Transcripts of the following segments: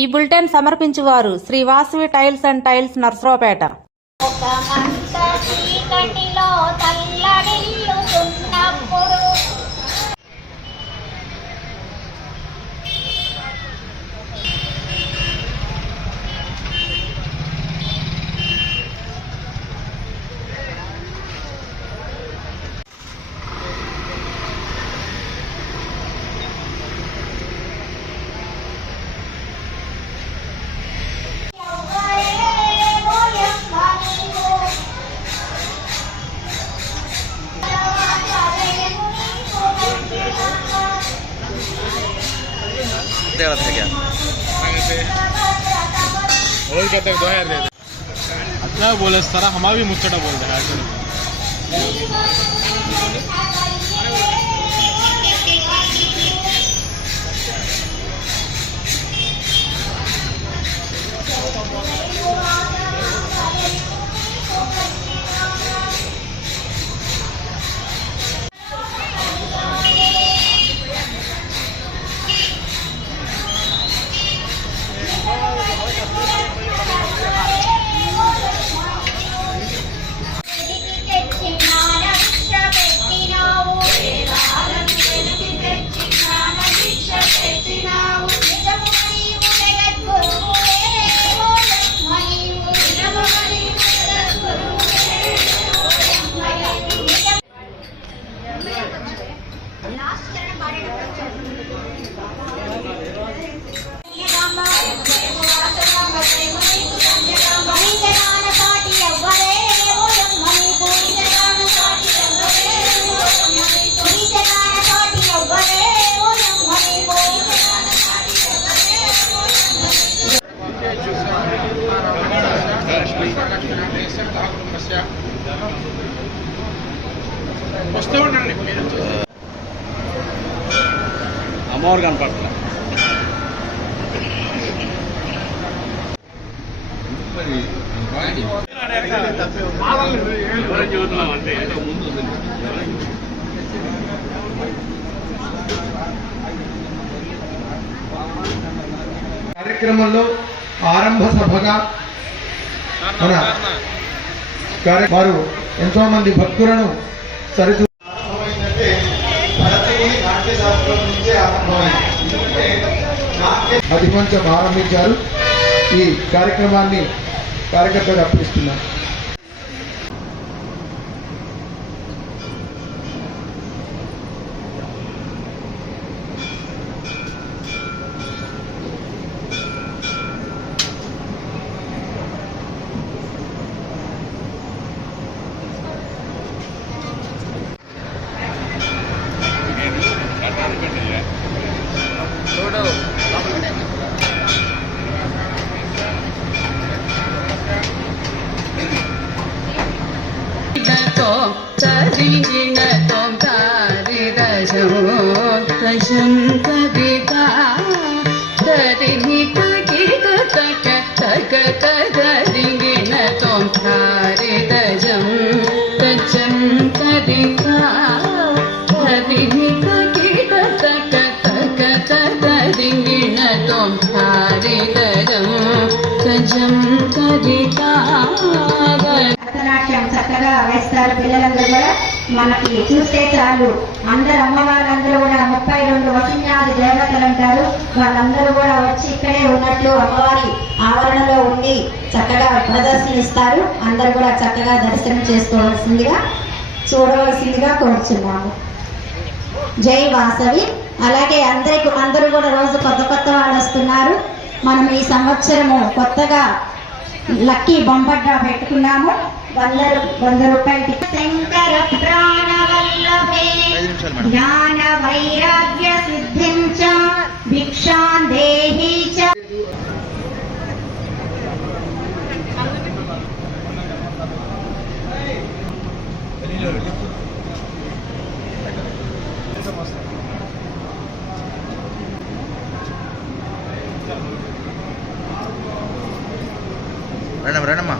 ఈ బులెటిన్ సమర్పించువారు Sri Vasavi tiles and tiles Narasaraopet. अच्छा बोले सारा हमारा भी मुझसे बोलते हैं అమ్మవారు కనపడుతున్నా కార్యక్రమంలో ఆరంభ సభగా మన వారు ఎంతో మంది భక్తులను సరిచూ అధిమంచం ఆరంభించారు. ఈ కార్యక్రమాన్ని కార్యకర్తలు అర్పిస్తున్నారు. భరతనాట్యం చక్కగా వేస్తారు పిల్లలందరూ కూడా. మనకి చూస్తే చాలు అందరు అమ్మవాళ్ళందరూ కూడా 32 వసిన్యాది దేవతలు అంటారు. వాళ్ళందరూ కూడా వచ్చి ఇక్కడే ఉన్నట్లు అమ్మవారి ఆవరణలో ఉండి చక్కగా ప్రదర్శనిస్తారు. అందరూ కూడా చక్కగా దర్శనం చేసుకోవాల్సిందిగా చూడవలసిందిగా కోరుచున్నాము. జై వాసవి. అలాగే అందరూ కూడా రోజు కొత్త వాళ్ళు వస్తున్నారు. మనం ఈ సంవత్సరము కొత్తగా లక్కీ బొంబర్ డ్రా పెట్టుకున్నాము. 100 రూపాయలు. శంకర ప్రాణవల్లభే జ్ఞాన వైరాగ్య సిద్ధించ భిక్షాం దేహి చ. రణమ్మా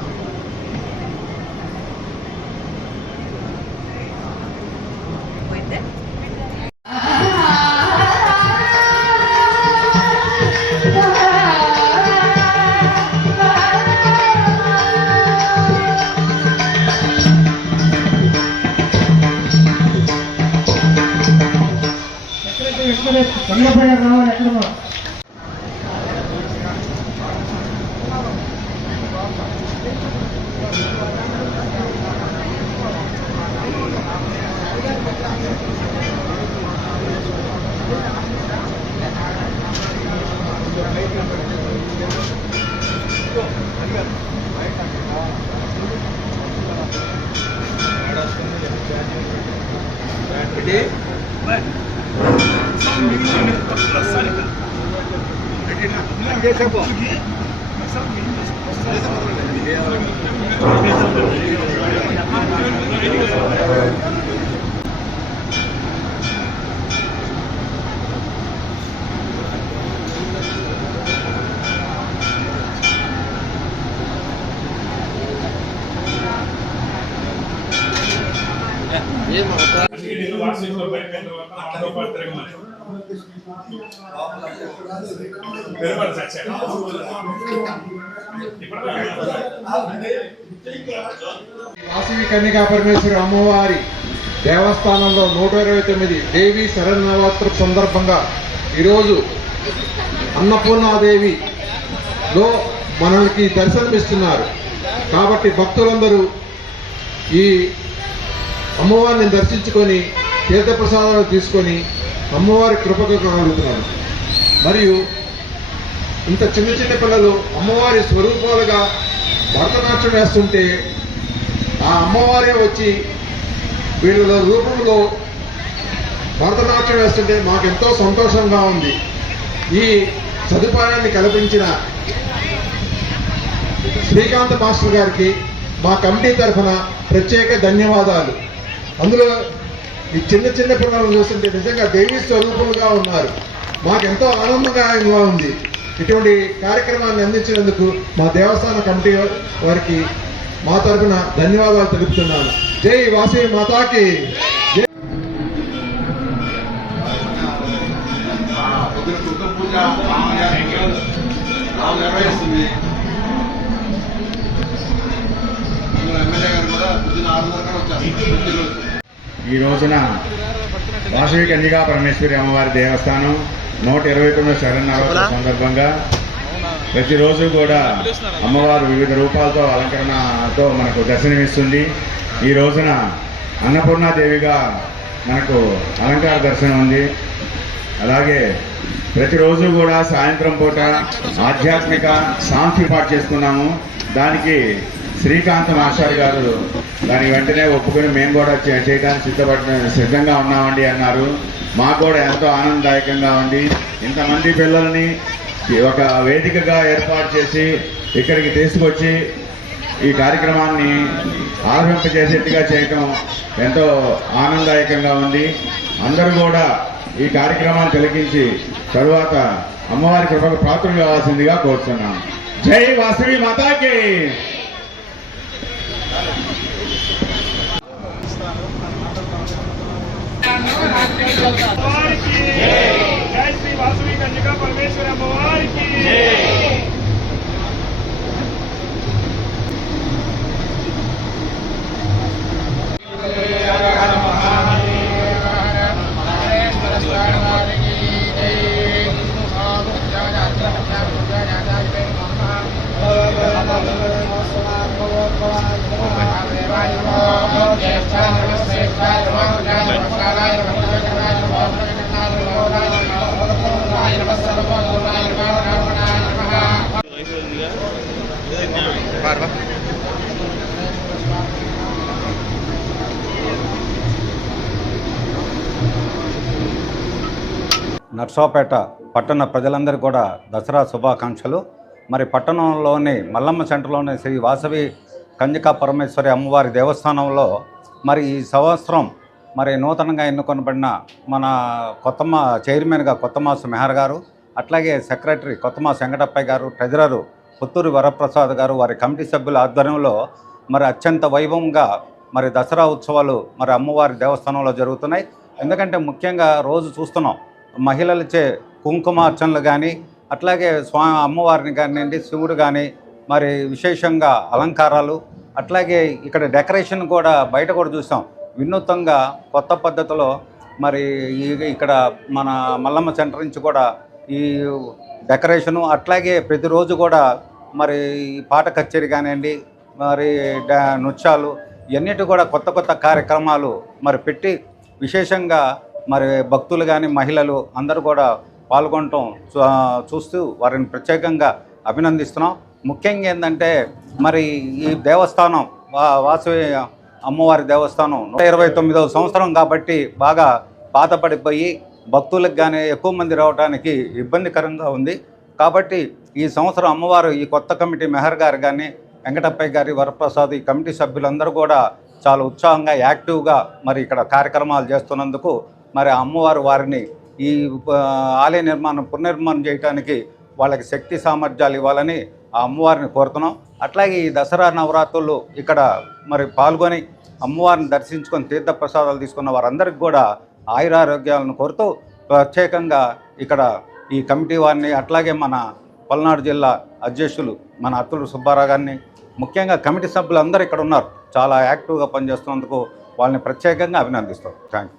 చిన్నపైన రావాలి ఎక్కడో. వాసవి కన్యకా పరమేశ్వరి అమ్మవారి దేవస్థానంలో 129 దేవి శరన్నవరాత్రి సందర్భంగా ఈరోజు అన్నపూర్ణాదేవిలో మనకి దర్శనమిస్తున్నారు. కాబట్టి భక్తులందరూ ఈ అమ్మవారిని దర్శించుకొని తీర్థప్రసాదాలు తీసుకొని అమ్మవారి కృపకు కలుగుతున్నారు. మరియు ఇంత చిన్న చిన్న పిల్లలు అమ్మవారి స్వరూపాలుగా భరతనాట్యం వేస్తుంటే ఆ అమ్మవారే వచ్చి వీళ్ళ రూపంలో భరతనాట్యం వేస్తుంటే మాకెంతో సంతోషంగా ఉంది. ఈ సదుపాయాన్ని కల్పించిన శ్రీకాంత్ మాస్టర్ గారికి మా కమిటీ తరఫున ప్రత్యేక ధన్యవాదాలు. అందులో ఈ చిన్న చిన్న పిల్లలను చూస్తుంటే నిజంగా దేవీ స్వరూపులుగా ఉన్నారు. మాకెంతో ఆనందంగా ఉంది. ఇటువంటి కార్యక్రమాన్ని అందించినందుకు మా దేవస్థాన కమిటీ వారికి మా తరఫున ధన్యవాదాలు తెలుపుతున్నాను. జై వాసవి మాతాకి జై. ఈ రోజున వాసవి కన్యకా పరమేశ్వరి అమ్మవారి దేవస్థానం 129 శరన్నవరాత్రి సందర్భంగా ప్రతిరోజు కూడా అమ్మవారు వివిధ రూపాలతో అలంకరణతో మనకు దర్శనమిస్తుంది. ఈ రోజున అన్నపూర్ణాదేవిగా మనకు అలంకార దర్శనం ఉంది. అలాగే ప్రతిరోజు కూడా సాయంత్రం పూట ఆధ్యాత్మిక సాంస్కృతిక పాటు చేసుకున్నాము. దానికి శ్రీకాంత్ మాస్టర్ గారు దాని వెంటనే ఒప్పుకొని మేము కూడా చేయడానికి సిద్ధంగా ఉన్నామండి అన్నారు. మాకు కూడా ఎంతో ఆనందదాయకంగా ఉంది. ఇంతమంది పిల్లల్ని ఒక వేదికగా ఏర్పాటు చేసి ఇక్కడికి తీసుకొచ్చి ఈ కార్యక్రమాన్ని ఆరంభింపజేసేట్టుగా చేయటం ఎంతో ఆనందదాయకంగా ఉంది. అందరూ కూడా ఈ కార్యక్రమాన్ని తిలకించి తరువాత అమ్మవారి కృపకు పాత్రలు కావాల్సిందిగా కోరుతున్నాం. జై వాసవి మాతాకి. जय श्री वासवी कन्यका परमेश्वर अम्मवार की నర్సాపేట పట్టణ ప్రజలందరికీ కూడా దసరా శుభాకాంక్షలు. మరి పట్టణంలోని మల్లమ్మ సెంటర్లోని శ్రీ వాసవి కన్యకా పరమేశ్వరి అమ్మవారి దేవస్థానంలో మరి ఈ సంవత్సరం మరి నూతనంగా ఎన్నుకొనబడిన మన చైర్మన్గా కొత్తమాసు మెహర్ గారు, అట్లాగే సెక్రటరీ కొత్తమాసు వెంకటప్పయ్య గారు, ట్రెజరరు పుత్తూరు వరప్రసాద్ గారు, వారి కమిటీ సభ్యుల ఆధ్వర్యంలో మరి అత్యంత వైభవంగా మరి దసరా ఉత్సవాలు మరి అమ్మవారి దేవస్థానంలో జరుగుతున్నాయి. ఎందుకంటే ముఖ్యంగా రోజు చూస్తున్నాం మహిళలచే కుంకుమార్చనలు కానీ, అట్లాగే అమ్మవారిని కానివ్వండి, శివుడు కానీ మరి విశేషంగా అలంకారాలు, అట్లాగే ఇక్కడ డెకరేషన్ కూడా బయట కూడా చూసాం. వినూత్నంగా కొత్త పద్ధతిలో మరి ఇక్కడ మన మల్లమ్మ సెంటర్ నుంచి కూడా ఈ డెకరేషను అట్లాగే ప్రతిరోజు కూడా మరి పాట కచేరీ కానివ్వండి, మరి నృత్యాలు ఇవన్నిటి కూడా కొత్త కొత్త కార్యక్రమాలు మరి పెట్టి విశేషంగా మరి భక్తులు కానీ మహిళలు అందరూ కూడా పాల్గొనటం చూస్తూ వారిని ప్రత్యేకంగా అభినందిస్తున్నాం. ముఖ్యంగా ఏంటంటే మరి ఈ దేవస్థానం వాసవి అమ్మవారి దేవస్థానం 129వ సంవత్సరం కాబట్టి బాగా పాతపడిపోయి భక్తులకు కానీ ఎక్కువ మంది రావడానికి ఇబ్బందికరంగా ఉంది. కాబట్టి ఈ సంవత్సరం అమ్మవారు ఈ కొత్త కమిటీ మెహర్ గారు కానీ, వెంకటప్పయ్య గారి, వరప్రసాద్ ఈ కమిటీ సభ్యులందరూ కూడా చాలా ఉత్సాహంగా యాక్టివ్గా మరి ఇక్కడ కార్యక్రమాలు చేస్తున్నందుకు మరి అమ్మవారు వారిని ఈ ఆలయ నిర్మాణం పునర్నిర్మాణం చేయడానికి వాళ్ళకి శక్తి సామర్థ్యాలు ఇవ్వాలని ఆ అమ్మవారిని కోరుతున్నాం. అట్లాగే ఈ దసరా నవరాత్రులు ఇక్కడ మరి పాల్గొని అమ్మవారిని దర్శించుకొని తీర్థప్రసాదాలు తీసుకున్న వారందరికీ కూడా ఆయురారోగ్యాలను కోరుతూ ప్రత్యేకంగా ఇక్కడ ఈ కమిటీ వారిని, అట్లాగే మన పల్నాడు జిల్లా అధ్యక్షులు మన అత్తులు సుబ్బారావు గారిని, ముఖ్యంగా కమిటీ సభ్యులందరూ ఇక్కడ ఉన్నారు, చాలా యాక్టివ్గా పనిచేస్తున్నందుకు వాళ్ళని ప్రత్యేకంగా అభినందిస్తాం. థ్యాంక్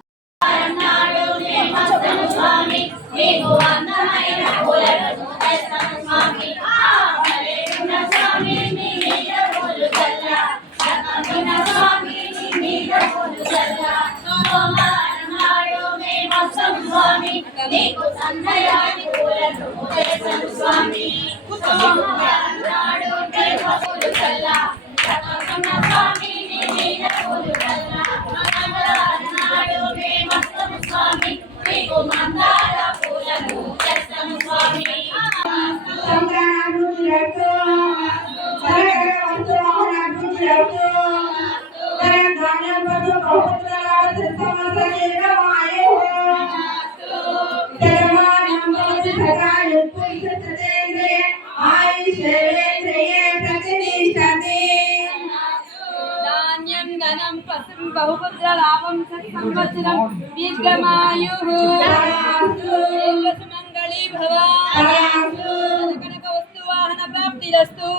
बहुपुत्रलाभं संवत्सरं दीर्घमायुः सुमङ्गली भव कनकवस्तुवाहन प्राप्तिरस्तु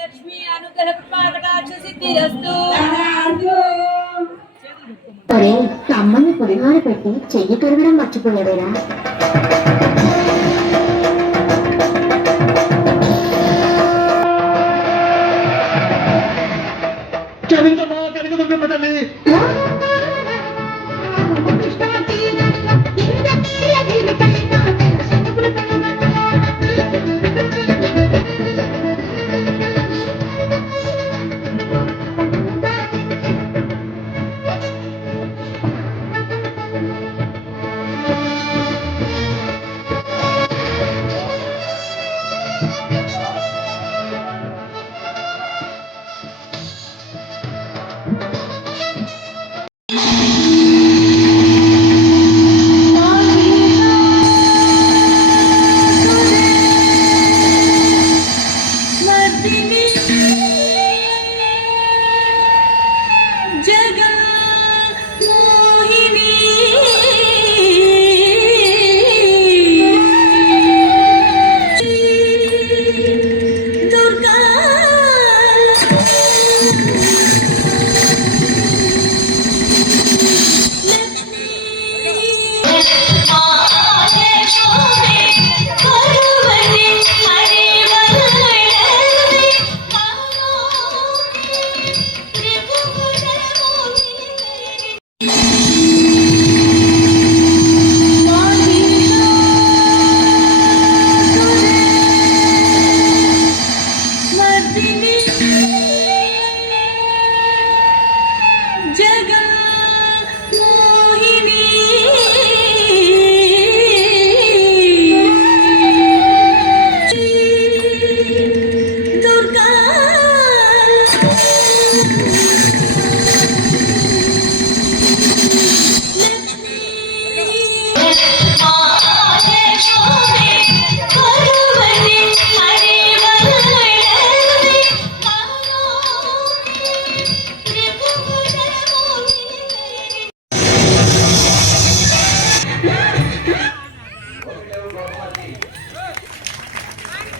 लक्ष्मी अनुग्रह कृपाकटाक्ष सिद्धिरस्तु. అమ్మని పులిహార పెట్టి చెయ్యి కరగడం మర్చిపోయాడేరా.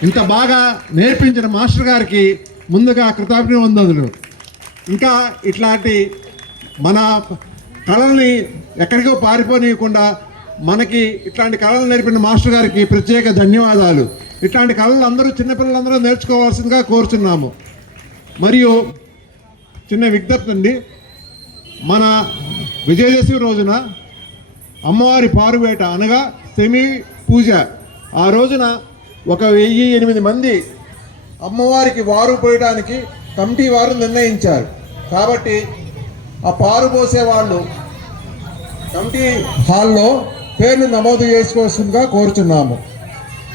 ఇంత బాగా నేర్పించిన మాస్టర్ గారికి ముందుగా కృతజ్ఞతలు. ఇంకా ఇట్లాంటి మన కళల్ని ఎక్కడికో పారిపోనీయకుండా మనకి ఇట్లాంటి కళలు నేర్పిన మాస్టర్ గారికి ప్రత్యేక ధన్యవాదాలు. ఇట్లాంటి కళలు అందరూ చిన్నపిల్లలందరూ నేర్చుకోవాల్సిందిగా కోరుచున్నాము. మరియు చిన్న విజ్ఞప్తి అండి, మన విజయదశమి రోజున అమ్మవారి పారువేట అనగా సెమీ పూజ, ఆ రోజున 1008 మంది అమ్మవారికి వారు పోయడానికి కమిటీ వారు నిర్ణయించారు. కాబట్టి ఆ పారు పోసే వాళ్ళు కమిటీ హాల్లో పేర్లు నమోదు చేసుకోవాల్సిందిగా కోరుచున్నాము.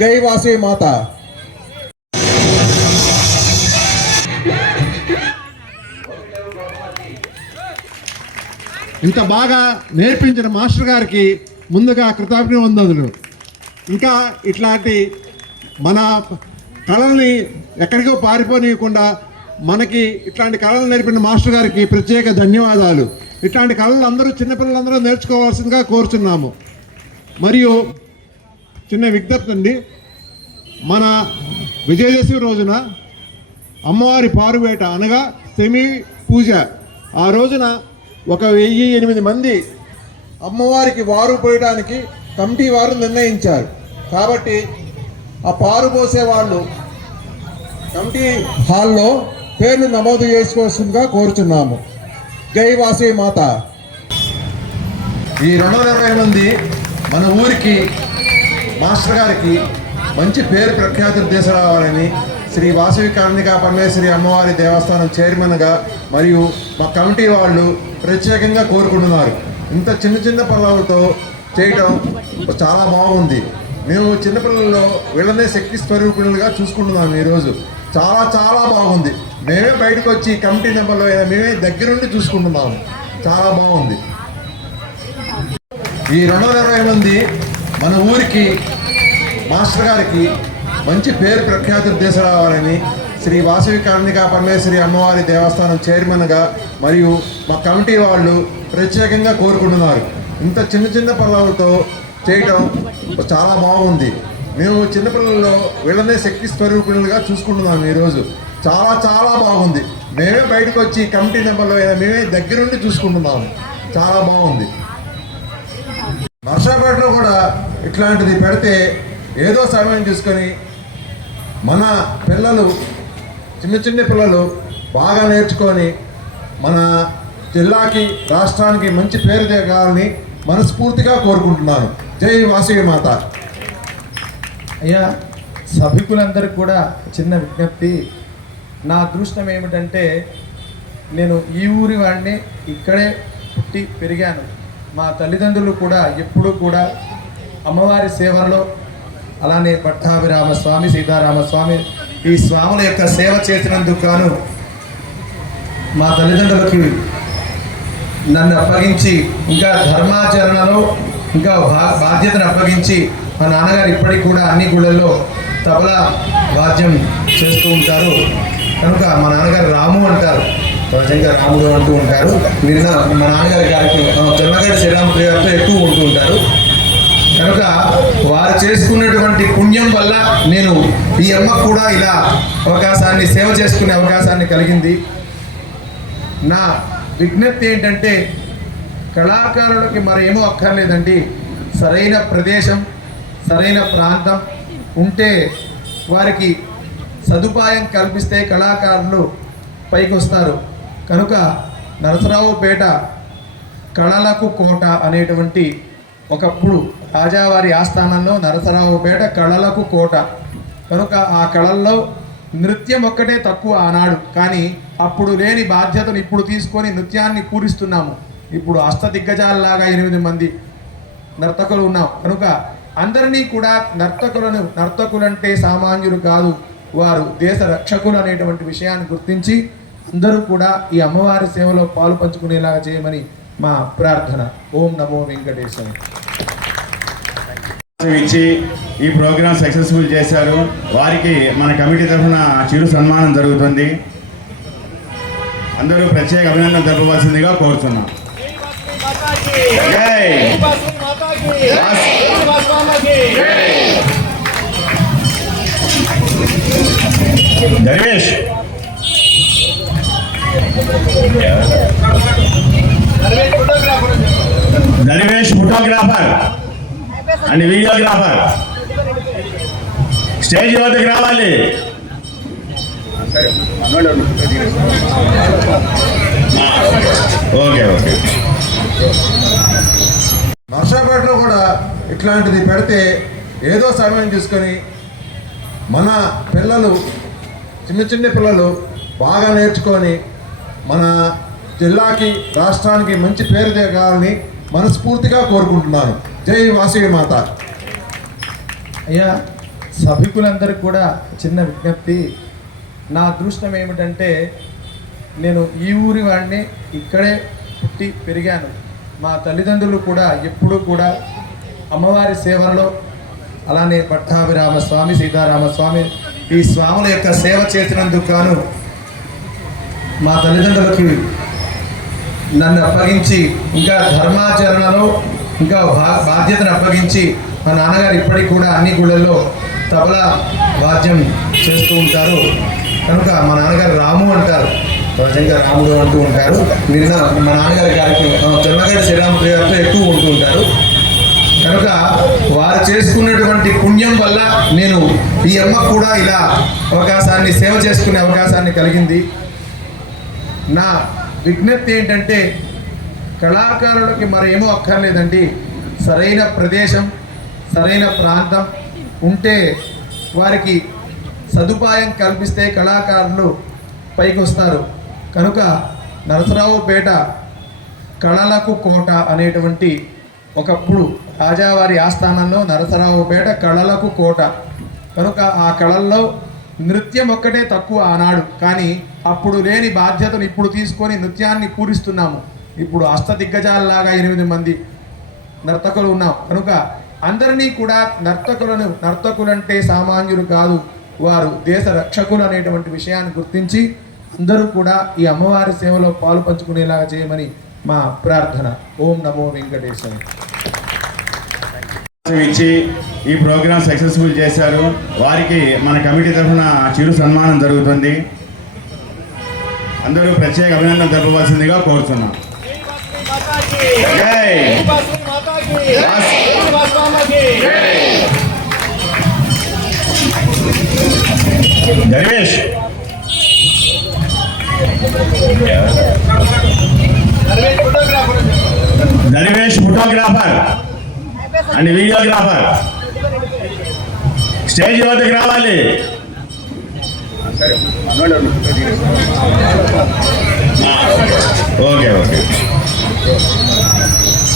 జై వాసవి మాత. ఇంత బాగా నేర్పించిన మాస్టర్ గారికి ముందుగా కృతజ్ఞతలు. ఇంకా ఇట్లాంటి మన కళల్ని ఎక్కడికో పారిపోనీయకుండా మనకి ఇట్లాంటి కళలు నేర్పిన మాస్టర్ గారికి ప్రత్యేక ధన్యవాదాలు. ఇట్లాంటి కళలు అందరూ చిన్నపిల్లలందరూ నేర్చుకోవాల్సిందిగా కోరుచున్నాము. మరియు చిన్న విజ్ఞప్తి అండి, మన విజయదశమి రోజున అమ్మవారి పారువేట అనగా సెమీ పూజ, ఆ రోజున 1008 మంది అమ్మవారికి వారు పోయడానికి కమిటీ వారు నిర్ణయించారు. కాబట్టి ఆ పారు పోసే వాళ్ళు కమిటీ హాల్లో పేర్లు నమోదు చేసుకోవాల్సిందిగా కోరుచున్నాము. జై వాసవి మాత. ఈ 220 మంది మన ఊరికి మాస్టర్ గారికి మంచి పేరు ప్రఖ్యాతులు తీసుకురావాలని శ్రీ వాసవి కన్యకా పరమేశ్వరి అమ్మవారి దేవస్థానం చైర్మన్గా మరియు మా కమిటీ వాళ్ళు ప్రత్యేకంగా కోరుకుంటున్నారు. ఇంత చిన్న చిన్న పనులతో చేయటం చాలా బాగుంది. మేము చిన్నపిల్లల్లో వీళ్ళనే శక్తి స్వరూపిణులుగా చూసుకుంటున్నాము. ఈరోజు చాలా చాలా బాగుంది. మేమే బయటకు వచ్చి కమిటీ నెంబర్లో మేమే దగ్గరుండి చూసుకుంటున్నాము. చాలా బాగుంది. ఈ 220 మంది మన ఊరికి మాస్టర్ గారికి మంచి పేరు ప్రఖ్యాతులు తీసుకురావాలని శ్రీ వాసవి కన్యకా పరమేశ్వరి అమ్మవారి దేవస్థానం చైర్మన్గా మరియు మా కమిటీ వాళ్ళు ప్రత్యేకంగా కోరుకుంటున్నారు. ఇంత చిన్న చిన్న పనులతో చేయటం చాలా బాగుంది. మేము చిన్నపిల్లల్లో వీళ్ళనే శక్తి స్వరూపిణులుగా చూసుకుంటున్నాము. ఈరోజు చాలా చాలా బాగుంది. మేమే బయటకు వచ్చి కమిటీ నెంబర్లో మేమే దగ్గరుండి చూసుకుంటున్నాము. చాలా బాగుంది. నర్సాపేటలో కూడా ఇట్లాంటిది పెడితే ఏదో సమయం తీసుకొని మన పిల్లలు చిన్న చిన్న పిల్లలు బాగా నేర్చుకొని మన జిల్లాకి రాష్ట్రానికి మంచి పేరు తెగాలని మనస్ఫూర్తిగా కోరుకుంటున్నాను. జై వాసవి మాత. అయ్యా, సభికులందరికీ కూడా చిన్న విజ్ఞప్తి. నా అదృష్టం ఏమిటంటే నేను ఈ ఊరి వాడిని, ఇక్కడే పుట్టి పెరిగాను. మా తల్లిదండ్రులు కూడా ఎప్పుడూ కూడా అమ్మవారి సేవలో, అలానే పట్టాభిరామస్వామి, సీతారామస్వామి ఈ స్వాముల యొక్క సేవ చేసినందుకు గాను మా తల్లిదండ్రులకి నన్ను అప్పగించి ఇంకా ధర్మాచరణలో ఇంకా బాధ్యతను అప్పగించి మా నాన్నగారు ఇప్పటికి కూడా అన్ని గుళ్ళల్లో తబలా వాద్యం చేస్తూ ఉంటారు. కనుక మా నాన్నగారు రాము అంటారు, సహజంగా రాముడు అంటూ ఉంటారు. నిన్న మా నాన్నగారి గారికి జన్మగడ్డ శ్రీరాముడు గారితో ఎక్కువ ఉంటూ ఉంటారు. కనుక వారు చేసుకున్నటువంటి పుణ్యం వల్ల నేను ఈ అమ్మకు కూడా ఇలా అవకాశాన్ని, సేవ చేసుకునే అవకాశాన్ని కలిగింది. నా విజ్ఞప్తి ఏంటంటే కళాకారులకి మరేమో అక్కర్లేదండి, సరైన ప్రదేశం, సరైన ప్రాంతం ఉంటే వారికి సదుపాయం కల్పిస్తే కళాకారులు పైకి వస్తారు. కనుక నరసరావుపేట కళలకు కోట అనేటువంటి ఒకప్పుడు రాజావారి ఆస్థానంలో నరసరావుపేట కళలకు కోట. కనుక ఆ కళల్లో నృత్యం ఒక్కటే తక్కువ ఆనాడు, కానీ అప్పుడు లేని బాధ్యతను ఇప్పుడు తీసుకొని నృత్యాన్ని పూరిస్తున్నాము. ఇప్పుడు అష్టదిగ్గజాలలాగా 8 మంది నర్తకులు ఉన్నాం. కనుక అందరినీ కూడా నర్తకులంటే సామాన్యులు కాదు, వారు దేశ రక్షకులు అనేటువంటి విషయాన్ని గుర్తించి అందరూ కూడా ఈ అమ్మవారి సేవలో పాలు పంచుకునేలాగా చేయమని మా ప్రార్థన. ఓం నమో వెంకటేశ్వర. ఇచ్చి ఈ ప్రోగ్రాం సక్సెస్ఫుల్ చేశారు. వారికి మన కమిటీ తరఫున చిరు సన్మానం జరుగుతుంది. అందరూ ప్రత్యేక అభినందన తెలపవలసిందిగా కోరుతున్నాం. Darvesh photographer and videographer stage వద్దకు రావాలి. Okay okay. నర్సాపేటలో కూడా ఇట్లాంటిది పెడితే ఏదో సమయం తీసుకొని మన పిల్లలు చిన్న పిల్లలు బాగా నేర్చుకొని మన జిల్లాకి రాష్ట్రానికి మంచి పేరు తేగాలని మనస్ఫూర్తిగా కోరుకుంటున్నాను. జై వాసవి మాత. అయ్యా సభికులందరికీ కూడా చిన్న విజ్ఞప్తి. నా అదృష్టం ఏమిటంటే నేను ఈ ఊరి వాడిని, ఇక్కడే పుట్టి పెరిగాను. మా తల్లిదండ్రులు కూడా ఎప్పుడూ కూడా అమ్మవారి సేవలో, అలానే పట్టాభిరామస్వామి, సీతారామస్వామి ఈ స్వాముల యొక్క సేవ చేసినందుకు గాను మా తల్లిదండ్రులకి నన్ను అప్పగించి, ఇంకా ధర్మాచరణలో ఇంకా బాధ్యతను అప్పగించి, మా నాన్నగారు ఇప్పటికి కూడా అన్ని గుళ్ళల్లో తబలా వాద్యం చేస్తూ ఉంటారు. కనుక మా నాన్నగారు రాము అంటారు, సహజంగా రాముడు అంటూ ఉంటారు. నిన్న మా నాన్నగారి గారికి జొన్నగడ్డ శ్రీరాముడు గారితో ఎక్కువ ఉంటూ ఉంటారు. కనుక వారు చేసుకున్నటువంటి పుణ్యం వల్ల నేను ఈ అమ్మకు కూడా ఇలా అవకాశాన్ని, సేవ చేసుకునే అవకాశాన్ని కలిగింది. నా విజ్ఞప్తి ఏంటంటే కళాకారులకి మరేమో అక్కర్లేదండి, సరైన ప్రదేశం, సరైన ప్రాంతం ఉంటే, వారికి సదుపాయం కల్పిస్తే కళాకారులు పైకి వస్తారు. కనుక నరసరావుపేట కళలకు కోట అనేటువంటి ఒకప్పుడు రాజావారి ఆస్థానంలో నరసరావుపేట కళలకు కోట. కనుక ఆ కళల్లో నృత్యం ఒక్కటే తక్కువ ఆనాడు, కానీ అప్పుడు లేని బాధ్యతను ఇప్పుడు తీసుకొని నృత్యాన్ని పూరిస్తున్నాము. ఇప్పుడు అష్టదిగ్గజాలలాగా 8 మంది నర్తకులు ఉన్నాం. కనుక అందరినీ కూడా నర్తకులంటే సామాన్యులు కాదు, వారు దేశ రక్షకులు అనేటువంటి విషయాన్ని గుర్తించి అందరూ కూడా ఈ అమ్మవారి సేవలో పాలు పంచుకునేలాగా చేయమని మా ప్రార్థన. ఓం నమో వెంకటేశ్వర. ఇచ్చి ఈ ప్రోగ్రాం సక్సెస్ఫుల్ చేశారు. వారికి మన కమిటీ తరఫున చిరు సన్మానం జరుగుతుంది. అందరూ ప్రత్యేక అభినందన జరపవలసిందిగా కోరుతున్నాం. Darvesh photographer and videographer stage వద్దకు రావాలి. Okay okay.